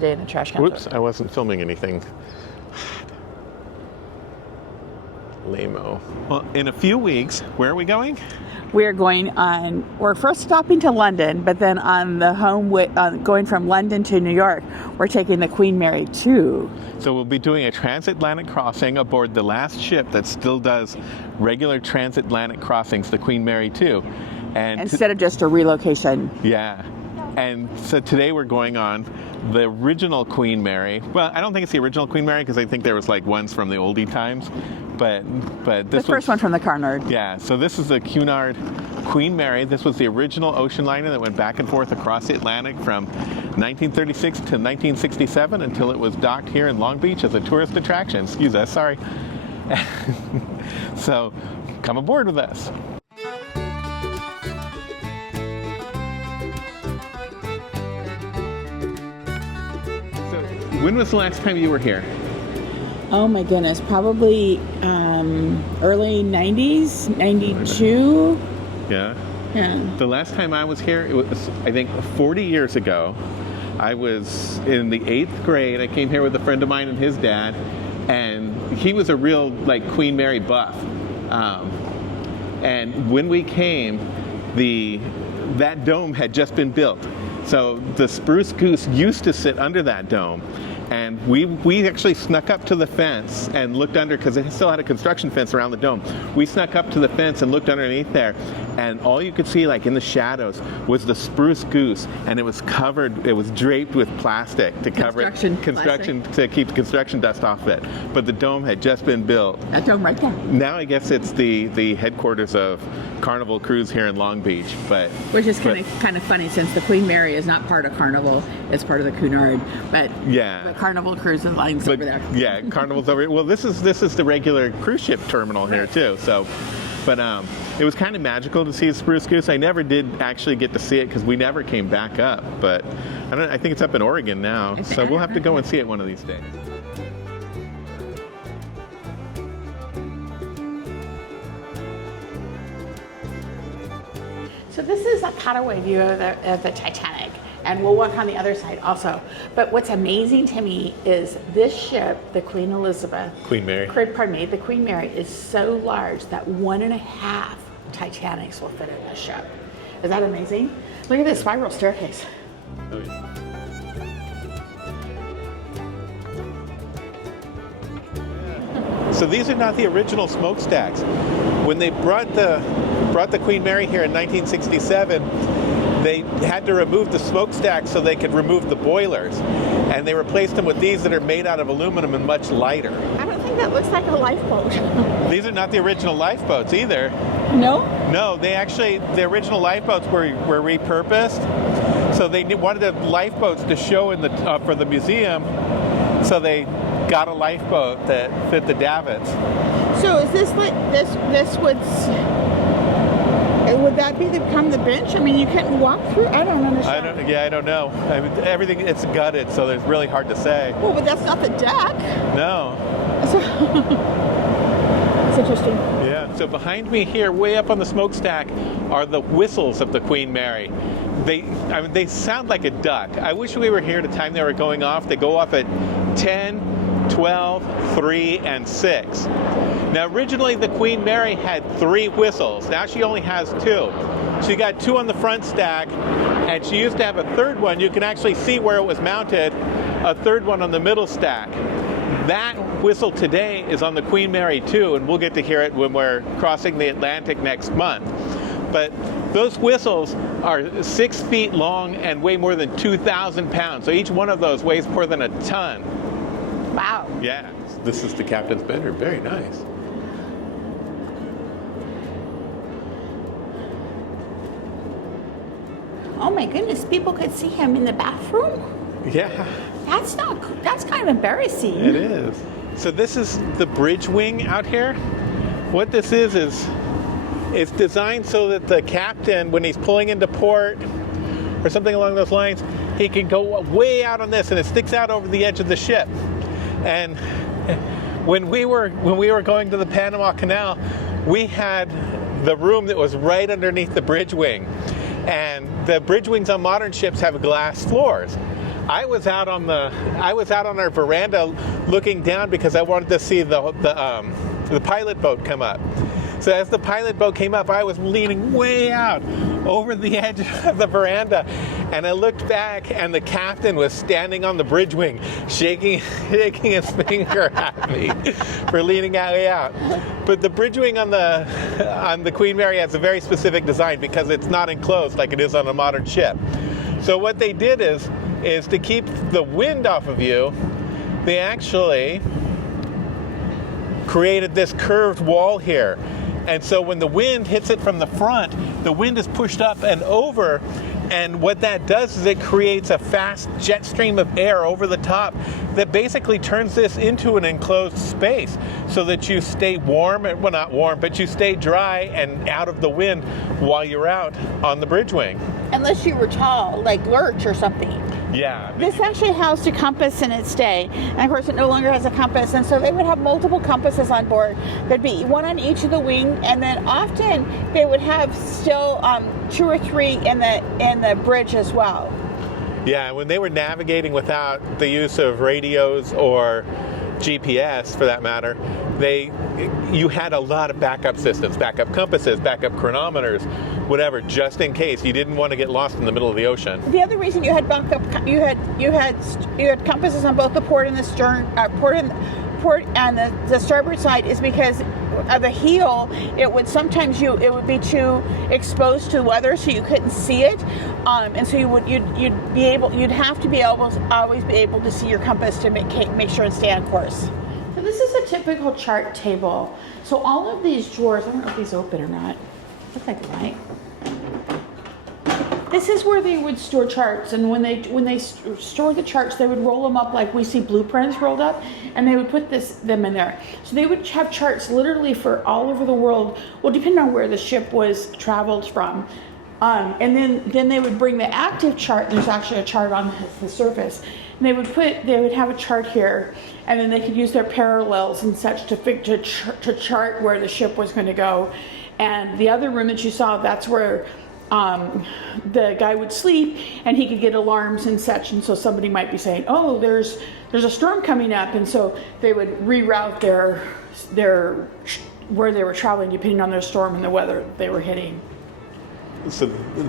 Day in the trash can. Whoops, I wasn't filming anything. Lame-o. Well, in a few weeks, where are we going? We're first stopping to London, but then on the going from London to New York, we're taking the Queen Mary 2. So we'll be doing a transatlantic crossing aboard the last ship that still does regular transatlantic crossings, the Queen Mary 2. And instead of just a relocation. Yeah. And so today we're going on the original Queen Mary. Well, I don't think it's the original Queen Mary because I think there was like ones from the oldie times. But this the first one from the Cunard. Yeah, so this is the Cunard Queen Mary. This was the original ocean liner that went back and forth across the Atlantic from 1936 to 1967 until it was docked here in Long Beach as a tourist attraction. Excuse us, sorry. So come aboard with us. So when was the last time you were here? Oh my goodness, probably early 90s, 92. Yeah. Yeah. The last time I was here, it was, I think, 40 years ago. I was in the 8th grade. I came here with a friend of mine and his dad, and he was a real, like, Queen Mary buff. And when we came, that dome had just been built. So the Spruce Goose used to sit under that dome. And we actually snuck up to the fence and looked under, because it still had a construction fence around the dome. We snuck up to the fence and looked underneath there, and all you could see, like in the shadows, was the Spruce Goose, and it was covered, it was draped with plastic to cover it, to keep the construction dust off it. But the dome had just been built. That dome right there. Now I guess it's the headquarters of Carnival Cruise here in Long Beach. Which is kind of funny, since the Queen Mary is not part of Carnival, it's part of the Cunard. But yeah. The Carnival Cruise line's over there. Yeah, Carnival's over here. Well, this is the regular cruise ship terminal here too. So, but it was kind of magical to see a Spruce Goose. I never did actually get to see it because we never came back up. But I think it's up in Oregon now. So we'll have to go and see it one of these days. So this is a cutaway view of the Titanic, and we'll walk on the other side also. But what's amazing to me is this ship, the Queen Mary, the Queen Mary is so large that 1.5 Titanics will fit in this ship. Is that amazing? Look at this spiral staircase. Oh, yeah. So these are not the original smokestacks. When they brought the Queen Mary here in 1967, they had to remove the smokestacks so they could remove the boilers. And they replaced them with these that are made out of aluminum and much lighter. I don't think that looks like a lifeboat. These are not the original lifeboats either. No? No, the original lifeboats were repurposed. So they wanted the lifeboats to show in for the museum. So they got a lifeboat that fit the davits. So is this like this would that become the bench? I mean, you couldn't walk through. I don't understand. I don't know. I mean, everything, it's gutted, so it's really hard to say. Well, but that's not the deck. No. It's interesting. Yeah. So behind me here, way up on the smokestack, are the whistles of the Queen Mary. They sound like a duck. I wish we were here at the time they were going off. They go off at 10, 12, 3, and 6. Now, originally, the Queen Mary had 3 whistles. Now she only has 2. She got 2 on the front stack, and she used to have a 3rd one. You can actually see where it was mounted, a 3rd one on the middle stack. That whistle today is on the Queen Mary 2, and we'll get to hear it when we're crossing the Atlantic next month. But those whistles are 6 feet long and weigh more than 2,000 pounds. So each one of those weighs more than a ton. Wow. Yeah. This is the captain's bedroom. Very nice. Oh my goodness, people could see him in the bathroom? Yeah. That's kind of embarrassing. It is. So this is the bridge wing out here. What this is it's designed so that the captain, when he's pulling into port or something along those lines, he can go way out on this, and it sticks out over the edge of the ship. And when we were going to the Panama Canal, we had the room that was right underneath the bridge wing. And the bridge wings on modern ships have glass floors. I was out on our veranda looking down because I wanted to see the pilot boat come up. So as the pilot boat came up, I was leaning way out over the edge of the veranda, and I looked back, and the captain was standing on the bridge wing, shaking his finger at me for leaning way out. But the bridge wing on the Queen Mary has a very specific design because it's not enclosed like it is on a modern ship. So what they did is to keep the wind off of you, they actually created this curved wall here. And so when the wind hits it from the front, the wind is pushed up and over, and what that does is it creates a fast jet stream of air over the top that basically turns this into an enclosed space so that you stay warm, well, not warm, but you stay dry and out of the wind while you're out on the bridge wing. Unless you were tall, like Lurch or something. Yeah. This actually housed a compass in its day, and of course it no longer has a compass, and so they would have multiple compasses on board. There'd be one on each of the wing, and then often they would have still 2 or 3 in the bridge as well. Yeah, when they were navigating without the use of radios or GPS, for that matter, you had a lot of backup systems, backup compasses, backup chronometers, whatever, just in case you didn't want to get lost in the middle of the ocean. The other reason you had you had compasses on both the port and the stern, port and the starboard side is because of the heel. It would sometimes it would be too exposed to the weather, so you couldn't see it, and so you'd have to be able to always be able to see your compass to make sure and stay on course. So this is a typical chart table. So all of these drawers, I don't know if these open or not. Looks like they might. This is where they would store charts, and when they store the charts, they would roll them up like we see blueprints rolled up, and they would put them in there. So they would have charts literally for all over the world, well, depending on where the ship was traveled from. And then they would bring the active chart, and there's actually a chart on the surface, and they would have a chart here, and then they could use their parallels and such to chart where the ship was going to go. And the other room that you saw, that's where the guy would sleep, and he could get alarms and such, and so somebody might be saying, oh, there's a storm coming up, and so they would reroute their where they were traveling depending on their storm and the weather they were hitting. So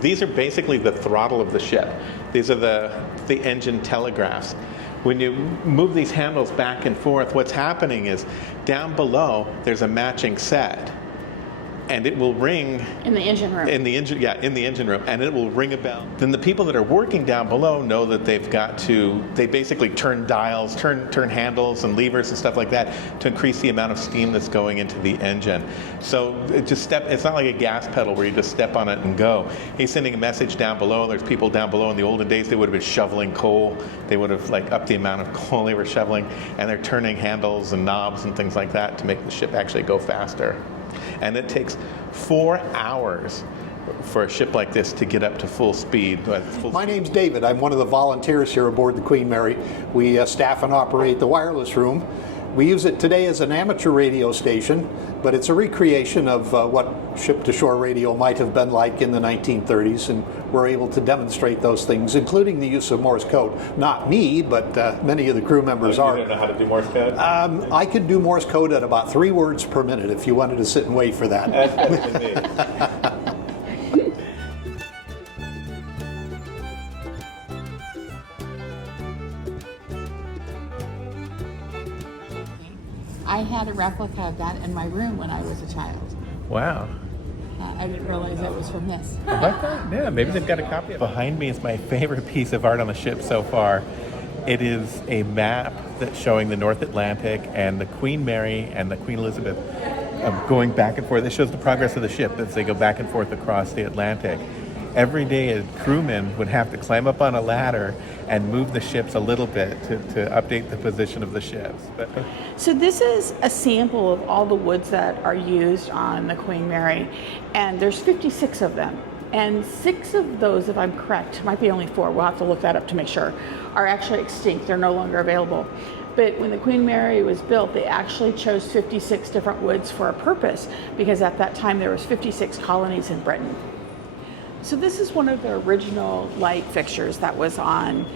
these are basically the throttle of the ship. These are the engine telegraphs. When you move these handles back and forth, what's happening is down below there's a matching set, and it will ring in the engine room. In the engine room, and it will ring a bell. Then the people that are working down below know that they basically turn dials, turn handles and levers and stuff like that to increase the amount of steam that's going into the engine. So it's not like a gas pedal where you just step on it and go. He's sending a message down below. There's people down below. In the olden days, they would have been shoveling coal. They would have upped the amount of coal they were shoveling, and they're turning handles and knobs and things like that to make the ship actually go faster. And it takes 4 hours for a ship like this to get up to full speed. My name's David. I'm one of the volunteers here aboard the Queen Mary. We staff and operate the wireless room. We use it today as an amateur radio station, but it's a recreation of what ship-to-shore radio might have been like in the 1930s, and we're able to demonstrate those things, including the use of Morse code. Not me, but many of the crew members are. You don't know how to do Morse code? I could do Morse code at about 3 words per minute if you wanted to sit and wait for that. That's good to me. I had a replica of that in my room when I was a child. Wow. I didn't realize that was from this. Yeah, maybe they've got a copy of it. Behind me is my favorite piece of art on the ship so far. It is a map that's showing the North Atlantic and the Queen Mary and the Queen Elizabeth going back and forth. It shows the progress of the ship as they go back and forth across the Atlantic. Every day a crewman would have to climb up on a ladder and move the ships a little bit to update the position of the ships. So this is a sample of all the woods that are used on the Queen Mary, and there's 56 of them. And 6 of those, if I'm correct, might be only 4, we'll have to look that up to make sure, are actually extinct. They're no longer available. But when the Queen Mary was built, they actually chose 56 different woods for a purpose, because at that time there was 56 colonies in Britain. So this is one of the original light fixtures that was on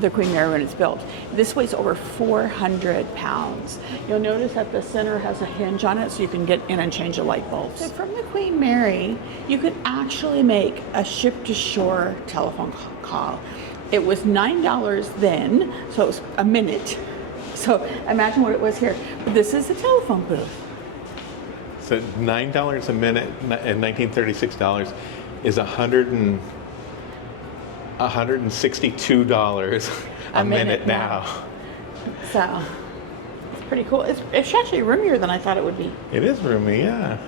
the Queen Mary when it's built. This weighs over 400 pounds. You'll notice that the center has a hinge on it so you can get in and change the light bulbs. So from the Queen Mary, you could actually make a ship-to-shore telephone call. It was $9 then, so it was a minute. So imagine what it was here. But this is a telephone booth. So $9 a minute and $1936 is $162 a minute now. So it's pretty cool. It's actually roomier than I thought it would be. It is roomy, yeah.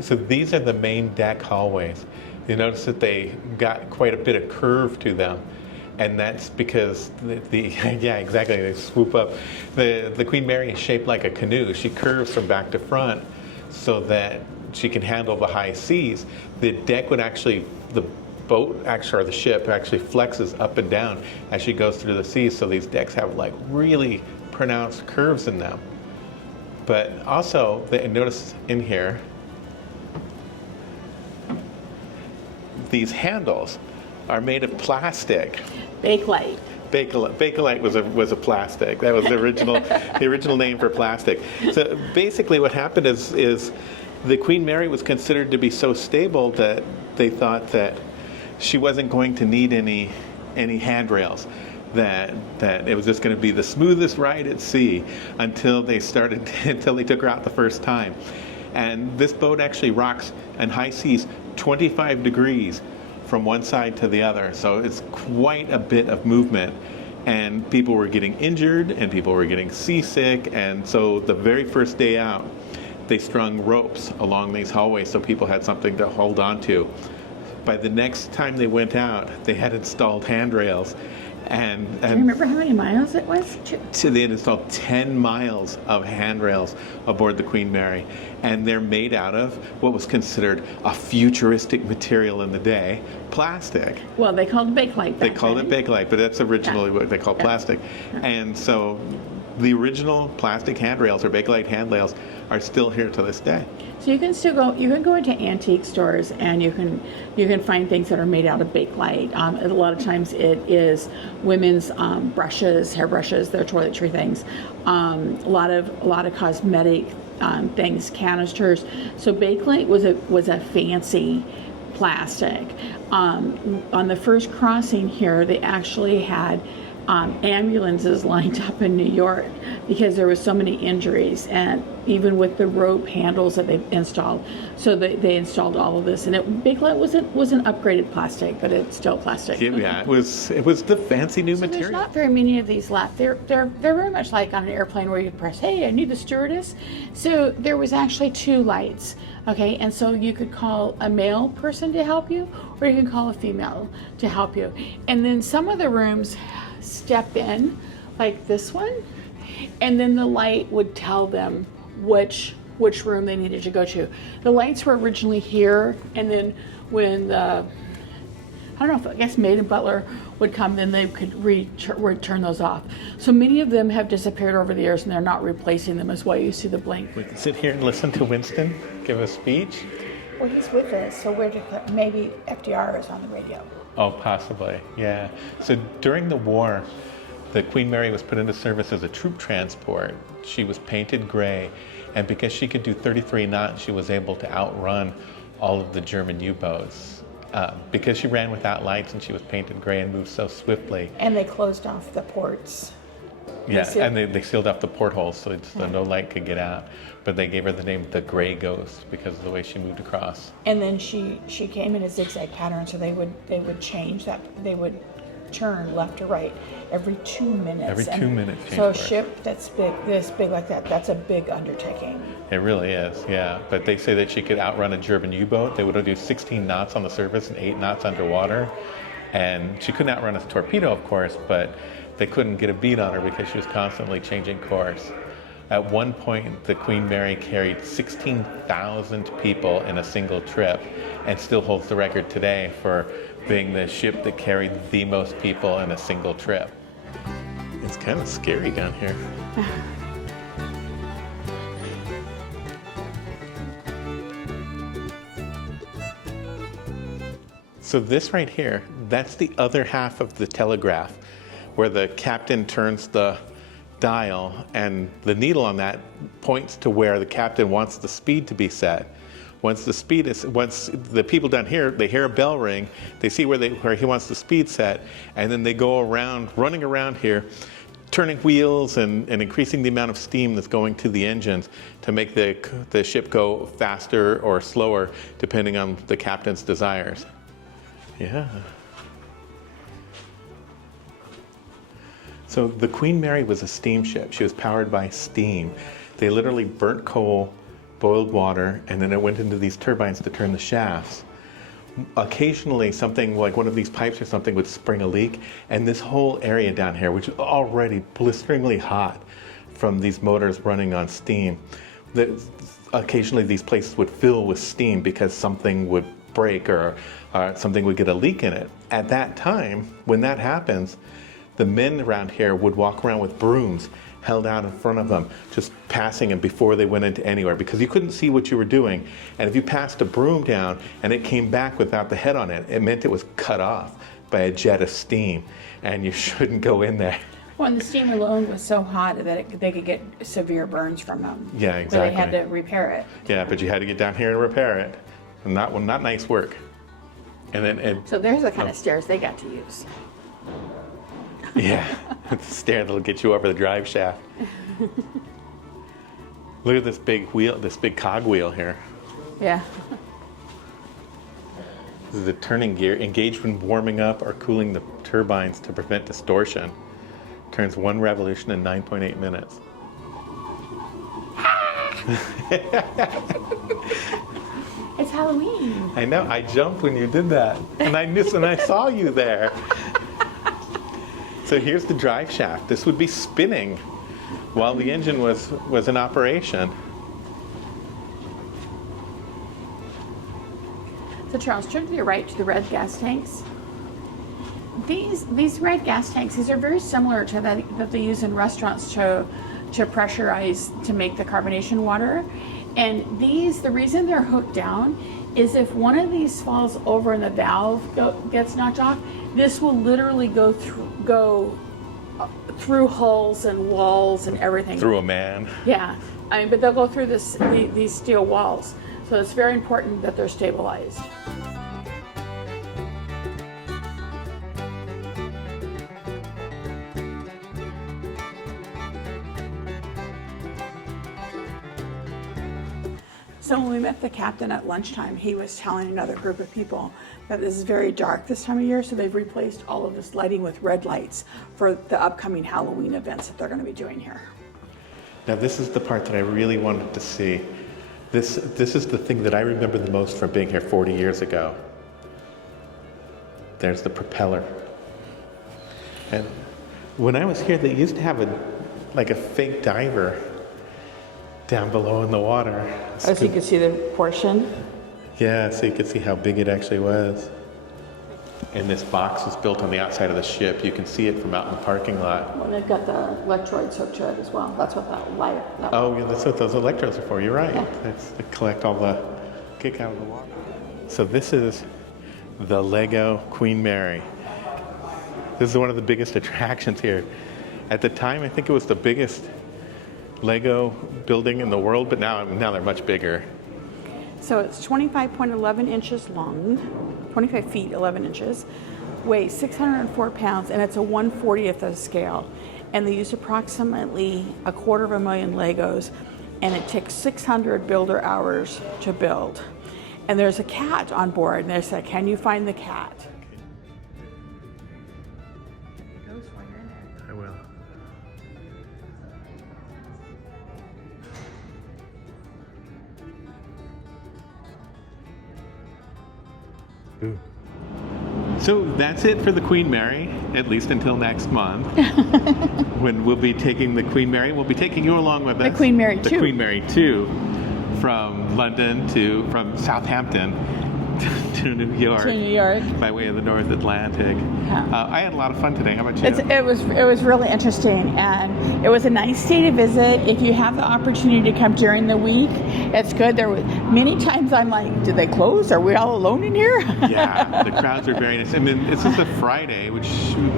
So these are the main deck hallways. You notice that they got quite a bit of curve to them. And that's because yeah, exactly, they swoop up. The Queen Mary is shaped like a canoe. She curves from back to front so that she can handle the high seas. The deck would actually, the boat, actually, or the ship actually flexes up and down as she goes through the seas. So these decks have like really pronounced curves in them. But also, notice in here, these handles are made of plastic. Bakelite. Bakelite was a plastic. That was the original name for plastic. So basically, what happened is the Queen Mary was considered to be so stable that they thought that she wasn't going to need any handrails. That it was just going to be the smoothest ride at sea until they took her out the first time. And this boat actually rocks in high seas 25 degrees from one side to the other. So it's quite a bit of movement. And people were getting injured and people were getting seasick. And so the very first day out, they strung ropes along these hallways so people had something to hold on to. By the next time they went out, they had installed handrails. And do you remember how many miles it was? They had installed 10 miles of handrails aboard the Queen Mary. And they're made out of what was considered a futuristic material in the day, plastic. Well, they called it Bakelite. They called it Bakelite, but that's originally what they called plastic. And so the original plastic handrails or Bakelite handrails are still here to this day. So you can still go. You can go into antique stores and you can find things that are made out of Bakelite. A lot of times it is women's brushes, hairbrushes, their toiletry things. A lot of cosmetic things, canisters. So Bakelite was a fancy plastic. On the first crossing here, they actually had ambulances lined up in New York because there were so many injuries, and even with the rope handles that they installed. So they installed all of this, and Bakelite was an upgraded plastic, but it's still plastic. Yeah, it was the fancy new material. There's not very many of these left. They're very much like on an airplane where you press, hey, I need the stewardess. So there was actually 2 lights. Okay, and so you could call a male person to help you, or you can call a female to help you. And then some of the rooms step in, like this one, and then the light would tell them which room they needed to go to. The lights were originally here, and then when I guess maid and butler would come, then they could turn those off. So many of them have disappeared over the years, and they're not replacing them, is why you see the blink. We can sit here and listen to Winston give a speech. Well, he's with us, so maybe FDR is on the radio. Oh, possibly, yeah. So during the war, the Queen Mary was put into service as a troop transport. She was painted gray, and because she could do 33 knots, she was able to outrun all of the German U-boats. Because she ran without lights and she was painted gray and moved so swiftly. And they closed off the ports. Yeah, and they sealed up the portholes so no light could get out. But they gave her the name the Gray Ghost because of the way she moved across. And then she came in a zigzag pattern, so they would change that. They would turn left to right every 2 minutes. Every 2 minutes. So a ship that's this big like that's a big undertaking. It really is, yeah. But they say that she could outrun a German U-boat. They would do 16 knots on the surface and 8 knots underwater. And she couldn't outrun a torpedo, of course, but they couldn't get a beat on her because she was constantly changing course. At one point, the Queen Mary carried 16,000 people in a single trip and still holds the record today for being the ship that carried the most people in a single trip. It's kind of scary down here. So this right here, that's the other half of the telegraph, where the captain turns the dial and the needle on that points to where the captain wants the speed to be set. Once the people down here, they hear a bell ring, they see where he wants the speed set, and then they go around, running around here, turning wheels and increasing the amount of steam that's going to the engines to make the ship go faster or slower, depending on the captain's desires. Yeah. So the Queen Mary was a steamship. She was powered by steam. They literally burnt coal, boiled water, and then it went into these turbines to turn the shafts. Occasionally something like one of these pipes or something would spring a leak, and this whole area down here, which is already blisteringly hot from these motors running on steam, occasionally these places would fill with steam because something would break or something would get a leak in it. At that time, when that happens, the men around here would walk around with brooms held out in front of them, just passing them before they went into anywhere, because you couldn't see what you were doing. And if you passed a broom down and it came back without the head on it, it meant it was cut off by a jet of steam, and you shouldn't go in there. Well, and the steam alone was so hot that they could get severe burns from them. Yeah, exactly. So they had to repair it. Yeah, but you had to get down here and repair it. And not nice work. And then So there's the kind of stairs they got to use. Yeah, it's a stair that'll get you over the drive shaft. Look at this big wheel, this big cog wheel here. Yeah. This is the turning gear, engaged when warming up or cooling the turbines to prevent distortion. Turns 1 revolution in 9.8 minutes. It's Halloween. I know, I jumped when you did that. And I saw you there. So here's the drive shaft. This would be spinning while the engine was in operation. So Charles, turn to your right to the red gas tanks. These red gas tanks, these are very similar to that they use in restaurants to pressurize to make the carbonation water. And the reason they're hooked down is if one of these falls over and the valve gets knocked off, this will literally go through hulls and walls and everything. Through a man. Yeah, but they'll go through these steel walls. So it's very important that they're stabilized. So when we met the captain at lunchtime, he was telling another group of people that this is very dark this time of year, so they've replaced all of this lighting with red lights for the upcoming Halloween events that they're going to be doing here. Now this is the part that I really wanted to see. This is the thing that I remember the most from being here 40 years ago. There's the propeller. And when I was here, they used to have a fake diver down below in the water. Oh, so you could see the portion? Yeah, so you could see how big it actually was. And this box was built on the outside of the ship. You can see it from out in the parking lot. Well, they've got the electrodes hooked to it as well. That's what that light. Oh, yeah, that's what those electrodes are for. You're right. Yeah. That's to collect all the kick out of the water. So this is the Lego Queen Mary. This is one of the biggest attractions here. At the time, I think it was the biggest Lego building in the world, but now they're much bigger. So it's 25.11 inches long, 25 feet, 11 inches, weighs 604 pounds, and it's a 1/40th of scale. And they use approximately 250,000 Legos, and it takes 600 builder hours to build. And there's a cat on board, and they said, "Can you find the cat?" I will. Ooh. So that's it for the Queen Mary, at least until next month, when we'll be taking the Queen Mary. We'll be taking you along with us. The Queen Mary 2. The Queen Mary 2 from Southampton to New York. To New York. By way of the North Atlantic. Yeah. I had a lot of fun today. How about you? It was really interesting, and it was a nice day to visit. If you have the opportunity to come during the week, it's good. There were many times I'm like, did they close? Are we all alone in here? Yeah, the crowds are very nice. I mean, it's just a Friday, which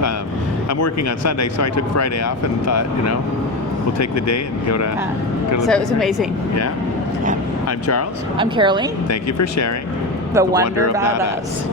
I'm working on Sunday, so I took Friday off and thought, we'll take the day and go to. So it was amazing. Yeah. I'm Charles. I'm Caroline. Thank you for sharing The wonder about us.